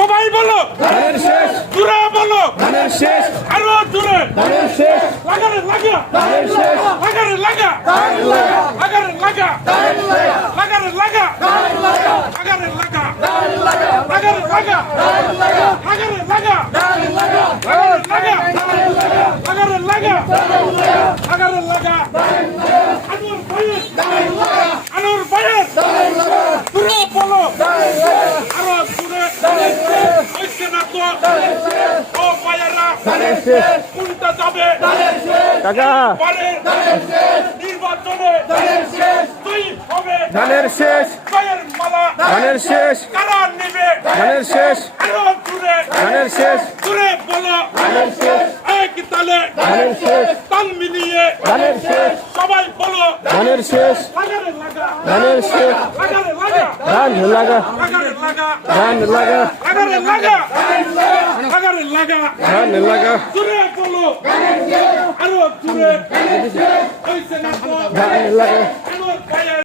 সবাই বলো ধানের শেষ, জুড়ে বলো ধানের শেষ, আরো জুড়ে ধানের শেষ, লাগারে লাগা ধানের শেষ, লাগারে লাগা ধানের লাগা, লাগারে লাগা ধানের লাগা, লাগারে লাগা ধানের লাগা, লাগারে লাগা ধানের লাগা, লাগারে লাগা ধানের লাগা, লাগারে লাগা ধানের লাগা, লাগারে লাগা ধানের লাগা, লাগারে লাগা ধানের লাগা, লাগারে লাগা আনোর ভাইয়ের ধানের লাগা, আনোর ভাইয়ের ধানের লাগা, জুড়ে বলো ধানের লাগা, আরো জুড়ে ধানের শেষ, হইছে না তো ধানের শেষ, ও ভাইয়েরা ধানের শেষ, কোনটা যাবে ধানের শেষ, কাকা পারে ধানের শেষ, নির্বাচনে ধানের শেষ, তুই হবে ধানের শেষ, জয়ের মালা ধানের শেষ, কারা নিবে ধানের শেষ, আরো জুড়ে ধানের শেষ, জুড়ে বলো ধানের শেষ, এক তালে ধানের শেষ, তাল মিলিয়ে ধানের শেষ, সবাই বলো ধানের শেষ, লাগারে লাগা ধানের শেষ, লাগারে লাগা ধান লাগা, লাগারে লাগা ধান লাগা, লাগারে লাগা লাগারে লাগা ধান লাগা, জুড়ে বলো আরো জুড়ে হইছে না তো ধান লাগা। আনোর ভাইয়ের